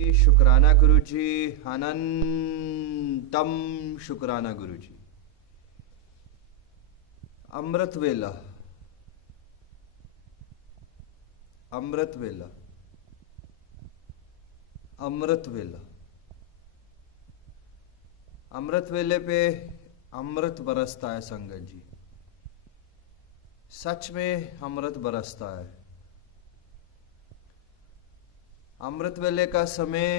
शुक्राना गुरुजी, अनंतम शुक्राना गुरुजी। अमृत वेला, अमृत वेला, अमृत वेला। अमृत वेले पे अमृत बरसता है संगत जी। सच में अमृत बरसता है। अमृत वेले का समय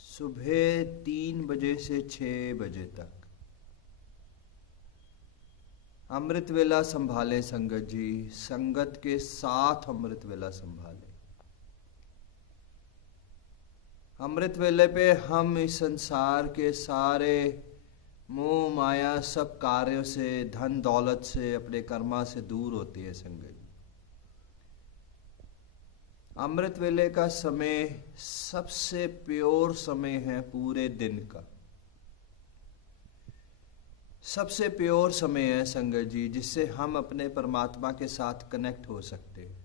सुबह 3 बजे से 6 बजे तक। अमृत वेला संभाले संगत जी, संगत के साथ अमृत वेला संभाले। अमृत वेले पे हम इस संसार के सारे मोह माया सब कार्यों से, धन दौलत से, अपने कर्मा से दूर होती है संगत। अमृत वेले का समय सबसे प्योर समय है पूरे दिन का। सबसे प्योर समय है संगत जी, जिससे हम अपने परमात्मा के साथ कनेक्ट हो सकते हैं।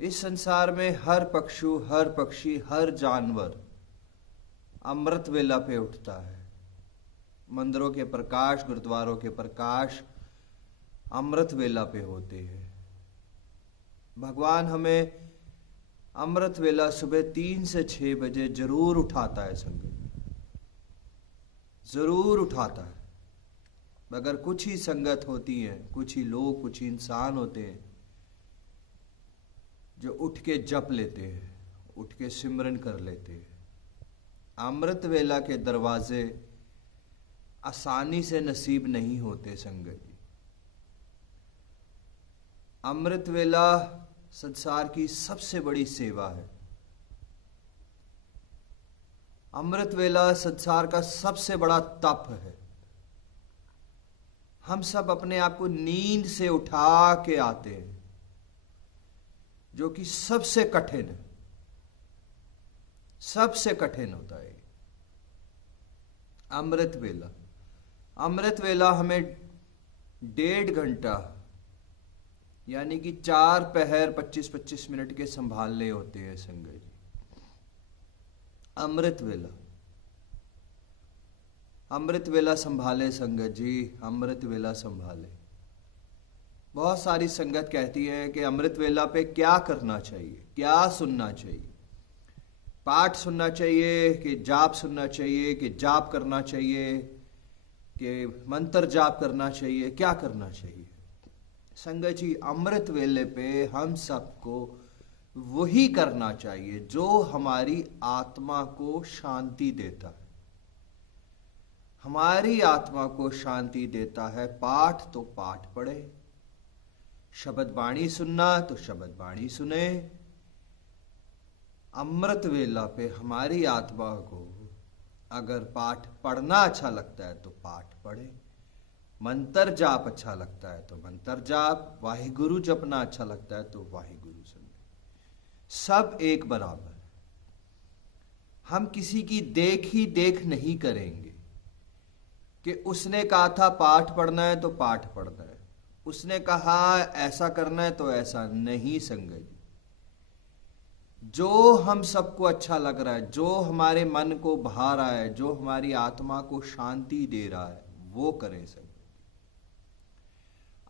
इस संसार में हर पक्षु, हर पक्षी, हर जानवर अमृत वेला पे उठता है। मंदिरों के प्रकाश, गुरुद्वारों के प्रकाश अमृत वेला पे होते हैं। भगवान हमें अमृत वेला सुबह 3 से 6 बजे जरूर उठाता है संगत, जरूर उठाता है। मगर कुछ ही संगत होती है, कुछ ही लोग, कुछ ही इंसान होते हैं जो उठ के जप लेते हैं, उठ के सिमरन कर लेते हैं। अमृत वेला के दरवाजे आसानी से नसीब नहीं होते संगत जी। अमृत वेला संसार की सबसे बड़ी सेवा है। अमृत वेला संसार का सबसे बड़ा तप है। हम सब अपने आप को नींद से उठा के आते हैं, जो कि सबसे कठिन है, सबसे कठिन होता है अमृत वेला। अमृत वेला हमें 1.5 घंटा यानी कि 4 पहर 25-25 मिनट के संभालने होते हैं संगत जी। अमृत वेला, अमृत वेला संभाले संगत जी, अमृत वेला संभाले। बहुत सारी संगत कहती है कि अमृत वेला पे क्या करना चाहिए, क्या सुनना चाहिए। पाठ सुनना चाहिए कि जाप सुनना चाहिए, कि जाप करना चाहिए, कि मंत्र जाप करना चाहिए, क्या करना चाहिए। संगत जी, अमृत वेले पे हम सबको वही करना चाहिए जो हमारी आत्मा को शांति देता है, हमारी आत्मा को शांति देता है। पाठ तो पाठ पढ़े, शब्द बाणी सुनना तो शब्द बाणी सुने। अमृत वेला पे हमारी आत्मा को अगर पाठ पढ़ना अच्छा लगता है तो पाठ पढ़े, मंत्र जाप अच्छा लगता है तो मंत्र जाप, वाहिगुरु जपना अच्छा लगता है तो वाहिगुरु सुने। सब एक बराबर है। हम किसी की देख ही देख नहीं करेंगे कि उसने कहा था पाठ पढ़ना है तो पाठ पढ़ना है, उसने कहा ऐसा करना है तो ऐसा नहीं संगत। जो हम सबको अच्छा लग रहा है, जो हमारे मन को भा रहा है, जो हमारी आत्मा को शांति दे रहा है, वो करें संगत।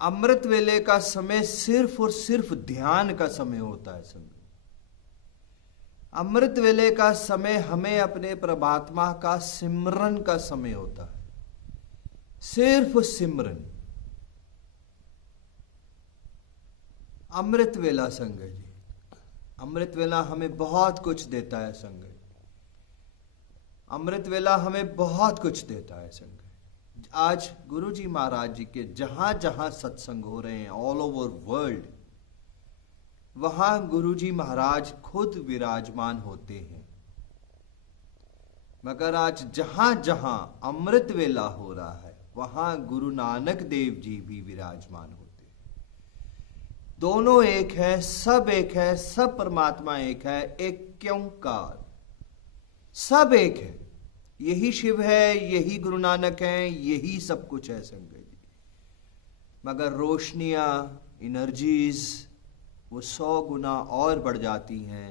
अमृत वेले का समय सिर्फ और सिर्फ ध्यान का समय होता है संगत। अमृत वेले का समय हमें अपने परमात्मा का सिमरन का समय होता है, सिर्फ सिमरन। अमृत वेला संगत जी, अमृत वेला हमें बहुत कुछ देता है संगत। अमृत वेला हमें बहुत कुछ देता है संगत। आज गुरु जी महाराज जी के जहां जहां सत्संग हो रहे हैं ऑल ओवर वर्ल्ड, वहां गुरु जी महाराज खुद विराजमान होते हैं। मगर आज जहां जहां अमृत वेला हो रहा है, वहां गुरु नानक देव जी भी विराजमान होते हैं। दोनों एक है, सब एक है, सब परमात्मा एक है, एक क्योंकार, सब एक है। यही शिव है, यही गुरु नानक है, यही सब कुछ है संगत जी। मगर रोशनियां, एनर्जीज वो 100 गुना और बढ़ जाती हैं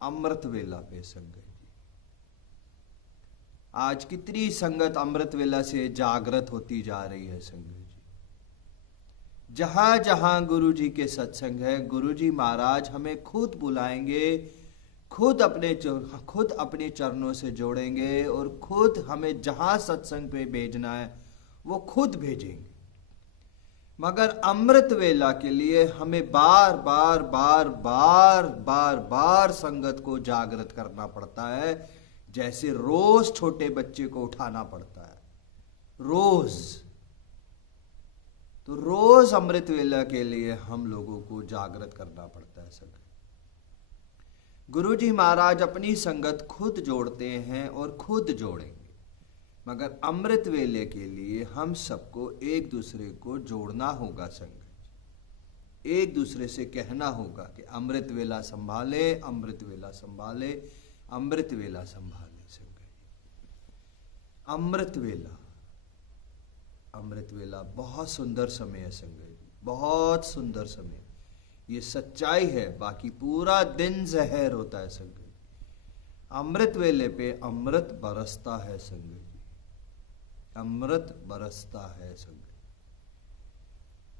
अमृत वेला पे संगत जी। आज कितनी संगत अमृत वेला से जागृत होती जा रही है संगत जी। जहां जहां गुरु जी के सत्संग है, गुरु जी महाराज हमें खुद बुलाएंगे, खुद अपने चरणों से जोड़ेंगे और खुद हमें जहां सत्संग पे भेजना है वो खुद भेजेंगे। मगर अमृत वेला के लिए हमें बार बार बार बार बार बार संगत को जागृत करना पड़ता है, जैसे रोज छोटे बच्चे को उठाना पड़ता है, रोज। तो रोज अमृत वेला के लिए हम लोगों को जागृत करना पड़ता है संगत। गुरु जी महाराज अपनी संगत खुद जोड़ते हैं और खुद जोड़ेंगे, मगर अमृत वेले के लिए हम सबको एक दूसरे को जोड़ना होगा संगत। एक दूसरे से कहना होगा कि अमृत वेला संभाले, अमृत वेला संभाले, अमृत वेला संभाले संगत। अमृत वेला बहुत सुंदर समय है संगत, बहुत सुंदर समय। ये सच्चाई है, बाकी पूरा दिन जहर होता है संगत। अमृत वेले पे अमृत बरसता है संगत, अमृत बरसता है संगत।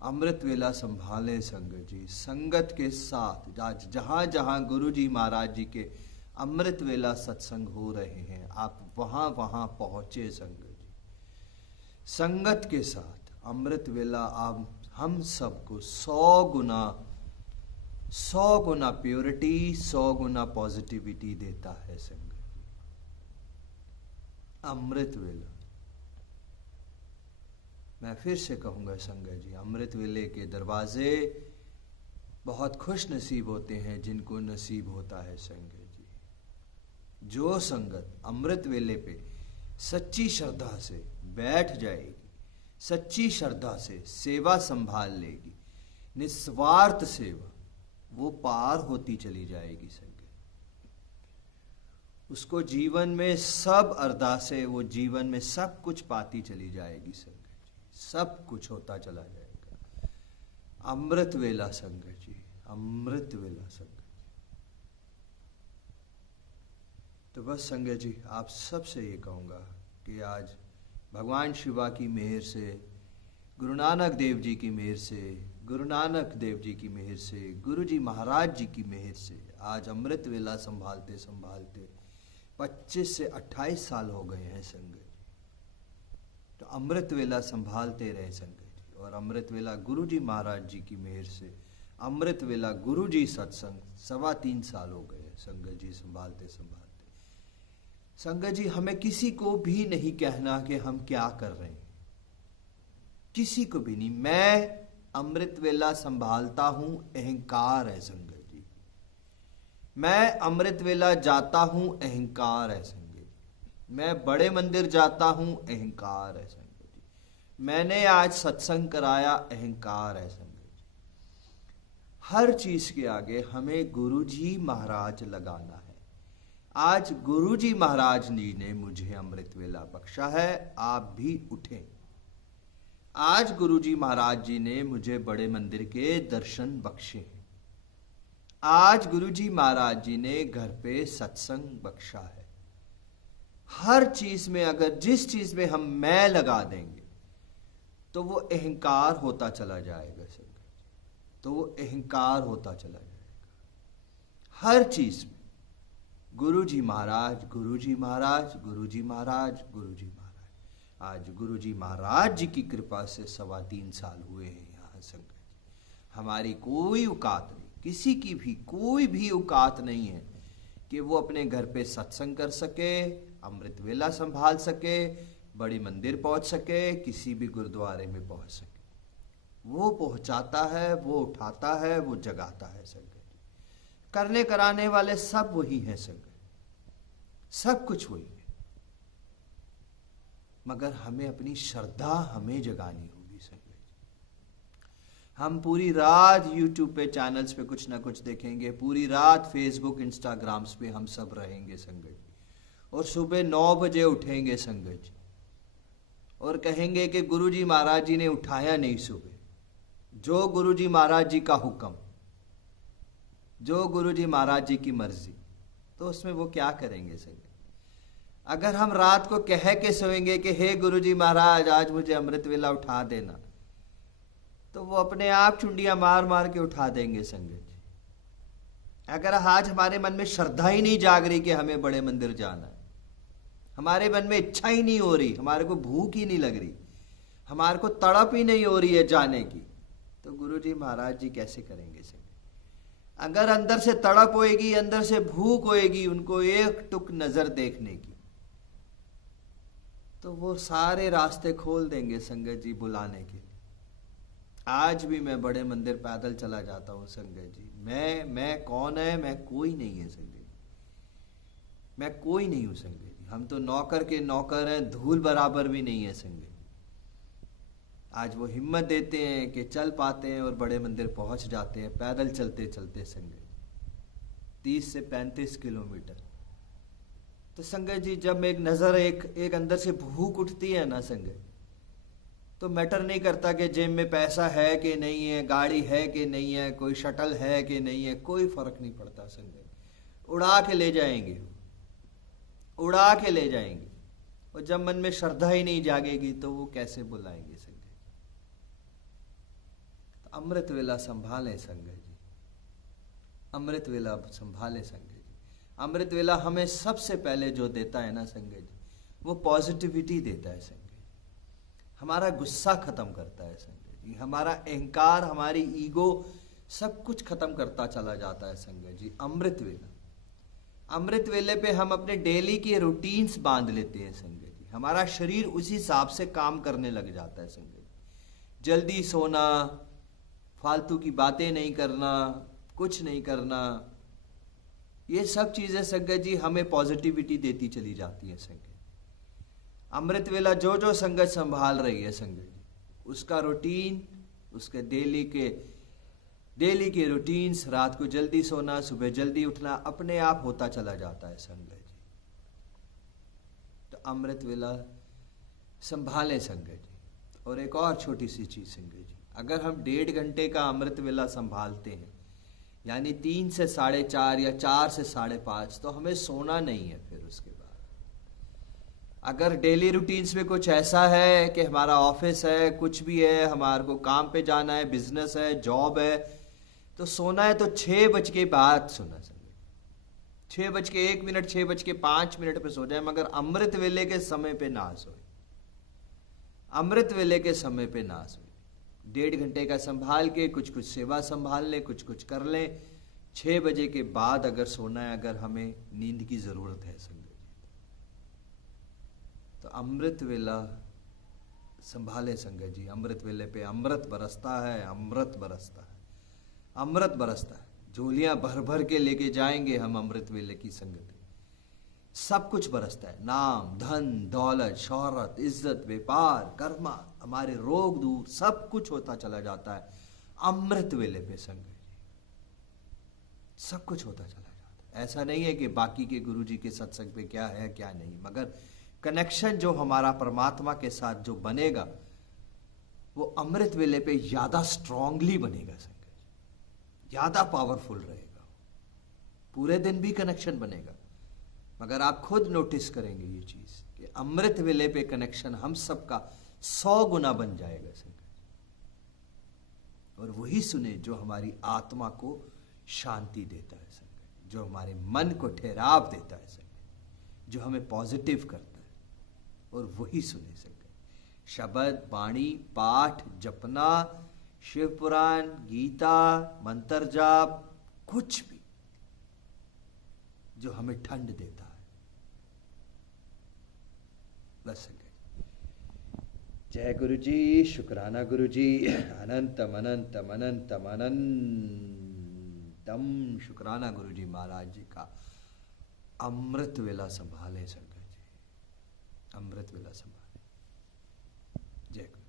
अमृत वेला संभाले संगत जी। संगत के साथ आज जहां जहां गुरु जी महाराज जी के अमृत वेला सत्संग हो रहे हैं, आप वहां वहां पहुंचे संगत जी। संगत के साथ अमृत वेला आप हम सबको 100 गुना प्योरिटी, 100 गुना पॉजिटिविटी देता है संगत जी। अमृत वेला, मैं फिर से कहूंगा संगत जी, अमृत वेले के दरवाजे बहुत खुश नसीब होते हैं जिनको नसीब होता है संगत जी। जो संगत अमृत वेले पे सच्ची श्रद्धा से बैठ जाएगी, सच्ची श्रद्धा से सेवा संभाल लेगी, निस्वार्थ सेवा, वो पार होती चली जाएगी संगत। उसको जीवन में सब अरदासें, वो जीवन में सब कुछ पाती चली जाएगी संगत जी, सब कुछ होता चला जाएगा। अमृत वेला संगत जी, अमृत वेला संगत। तो बस संगत जी, आप सबसे ये कहूँगा कि आज भगवान शिवा की मेहर से, गुरु नानक देव जी की मेहर से, गुरु नानक देव जी की मेहर से, गुरु जी महाराज जी की मेहर से आज अमृत वेला संभालते संभालते 25 से 28 साल हो गए हैं संगत जी। तो अमृत वेला संभालते रहे संगत जी। और अमृत वेला गुरु जी महाराज जी की मेहर से, अमृत वेला गुरु जी सत्संग 3.25 साल हो गए संगत जी संभालते संभालते। संगत जी, हमें किसी को भी नहीं कहना कि हम क्या कर रहे हैं, किसी को भी नहीं। मैं अमृत वेला संभालता हूं, अहंकार है संगत जी। मैं अमृत वेला जाता हूं, अहंकार है संगत जी। मैं बड़े मंदिर जाता हूं, अहंकार है संगत जी। मैंने आज सत्संग कराया, अहंकार है संगत जी। हर चीज के आगे हमें गुरु जी महाराज लगाना है। आज गुरु जी महाराज जी ने मुझे अमृत वेला बख्शा है, आप भी उठें। आज गुरु जी महाराज जी ने मुझे बड़े मंदिर के दर्शन बख्शे हैं। आज गुरु जी महाराज जी ने घर पे सत्संग बख्शा है। हर चीज में अगर जिस चीज में हम मैं लगा देंगे तो वो अहंकार होता चला जाएगा संगत जी, तो वो अहंकार होता चला जाएगा। हर चीज में गुरु जी महाराज, गुरु जी महाराज, गुरु जी महाराज, गुरु जी महाराज। आज गुरु जी महाराज जी की कृपा से 3.25 साल हुए हैं यहाँ संगत जी। हमारी कोई औकात नहीं, किसी की भी कोई भी औकात नहीं है कि वो अपने घर पे सत्संग कर सके, अमृत वेला संभाल सके, बड़ी मंदिर पहुंच सके, किसी भी गुरुद्वारे में पहुंच सके। वो पहुंचाता है, वो उठाता है, वो जगाता है संगत जी। करने कराने वाले सब वही हैं संगत, सब कुछ वही है। मगर हमें अपनी श्रद्धा हमें जगानी होगी संगत जी। हम पूरी रात यूट्यूब पे चैनल्स पे कुछ ना कुछ देखेंगे, पूरी रात फेसबुक इंस्टाग्राम्स पे हम सब रहेंगे संगत जी, और सुबह 9 बजे उठेंगे संगत जी, और कहेंगे कि गुरु जी महाराज जी ने उठाया नहीं सुबह। जो गुरु जी महाराज जी का हुक्म, जो गुरु जी महाराज जी की मर्जी, तो उसमें वो क्या करेंगे संगत। अगर हम रात को कह के सोएंगे कि हे गुरुजी महाराज आज मुझे अमृत वेला उठा देना, तो वो अपने आप चुंडियां मार मार के उठा देंगे संगत जी। अगर आज हमारे मन में श्रद्धा ही नहीं जाग रही कि हमें बड़े मंदिर जाना है, हमारे मन में इच्छा ही नहीं हो रही, हमारे को भूख ही नहीं लग रही, हमारे को तड़प ही नहीं हो रही है जाने की, तो गुरुजी महाराज जी कैसे करेंगे संगत। अगर अंदर से तड़प होएगी, अंदर से भूख होएगी उनको एक टुक नजर देखने की, तो वो सारे रास्ते खोल देंगे संगत जी बुलाने के लिए। आज भी मैं बड़े मंदिर पैदल चला जाता हूं संगत जी। मैं कौन है? मैं कोई नहीं है संगत जी, मैं कोई नहीं हूं संगत जी। हम तो नौकर के नौकर हैं, धूल बराबर भी नहीं है संगत जी। आज वो हिम्मत देते हैं कि चल पाते हैं और बड़े मंदिर पहुंच जाते हैं पैदल चलते चलते संगत जी, 30 से 35 किलोमीटर। तो संगत जी जब एक नजर एक अंदर से भूख उठती है ना संगत, तो मैटर नहीं करता कि जेब में पैसा है कि नहीं है, गाड़ी है कि नहीं है, कोई शटल है कि नहीं है, कोई फर्क नहीं पड़ता संगत। उड़ा के ले जाएंगे, उड़ा के ले जाएंगे। और जब मन में श्रद्धा ही नहीं जागेगी तो वो कैसे बुलाएंगे संगत। तो अमृत वेला संभाले संगत जी, अमृत वेला संभाले संगत जी। अमृत वेला हमें सबसे पहले जो देता है ना संगत जी, वो पॉजिटिविटी देता है संगत जी। हमारा गुस्सा खत्म करता है संगत जी, हमारा अहंकार, हमारी ईगो, सब कुछ खत्म करता चला जाता है संगत जी अमृत वेला। अमृत वेले पे हम अपने डेली के रूटीन्स बांध लेते हैं संगत जी, हमारा शरीर उसी हिसाब से काम करने लग जाता है संगत जी। जल्दी सोना, फालतू की बातें नहीं करना, कुछ नहीं करना, ये सब चीजें संगत जी हमें पॉजिटिविटी देती चली जाती है संगत। अमृत वेला जो जो संगत संभाल रही है संगत जी, उसका रूटीन, उसके डेली के रूटीन्स, रात को जल्दी सोना, सुबह जल्दी उठना, अपने आप होता चला जाता है संगत जी। तो अमृत वेला संभाले संगत जी। और एक और छोटी सी चीज संगत जी, अगर हम 1.5 घंटे का अमृत वेला संभालते हैं, यानी 3 से 4:30 या 4 से 5:30, तो हमें सोना नहीं है फिर उसके बाद। अगर डेली रूटीन्स में कुछ ऐसा है कि हमारा ऑफिस है, कुछ भी है, हमारे को काम पे जाना है, बिजनेस है, जॉब है, तो सोना है तो 6 बज के बाद सोना संगत, 6:01, 6:05 पे सो जाए, मगर अमृत वेले के समय पे ना सोए, अमृत वेले के समय पे ना सोए। 1.5 घंटे का संभाल के कुछ कुछ सेवा संभाल लें, कुछ कुछ कर लें। 6 बजे के बाद अगर सोना है, अगर हमें नींद की जरूरत है संगत जी, तो अमृत वेला संभाले संगत जी। अमृत वेले पे अमृत बरसता है, अमृत बरसता है, अमृत बरसता है। झोलियां भर भर के लेके जाएंगे हम अमृत वेले की संगत। सब कुछ बरसता है, नाम, धन, दौलत, शोहरत, इज्जत, व्यापार, कर्मा, हमारे रोग दूर, सब कुछ होता चला जाता है अमृत वेले पे संगत जी, सब कुछ होता चला जाता है। ऐसा नहीं है कि बाकी के गुरु जी के सत्संग पे क्या है क्या नहीं, मगर कनेक्शन जो हमारा परमात्मा के साथ जो बनेगा, वो अमृत वेले पे ज्यादा स्ट्रांगली बनेगा संगत जी, ज्यादा पावरफुल रहेगा। पूरे दिन भी कनेक्शन बनेगा, मगर आप खुद नोटिस करेंगे ये चीज कि अमृत वेले पे कनेक्शन हम सबका 100 गुना बन जाएगा संगत। और वही सुने जो हमारी आत्मा को शांति देता है संगत, जो हमारे मन को ठहराव देता है संगत, जो हमें पॉजिटिव करता है, और वही सुने संगत। शब्द, वाणी, पाठ, जपना, शिव पुराण, गीता, मंत्र जाप, कुछ भी जो हमें ठंड देता है, बस संगत। जय गुरु जी, शुक्राना गुरु जी, अनंतम अनंतम अनंतम अनंतम शुक्राना गुरु जी महाराज जी का। अमृत वेला संभाले संगत जी, अमृत वेला संभाले। जय गुरु।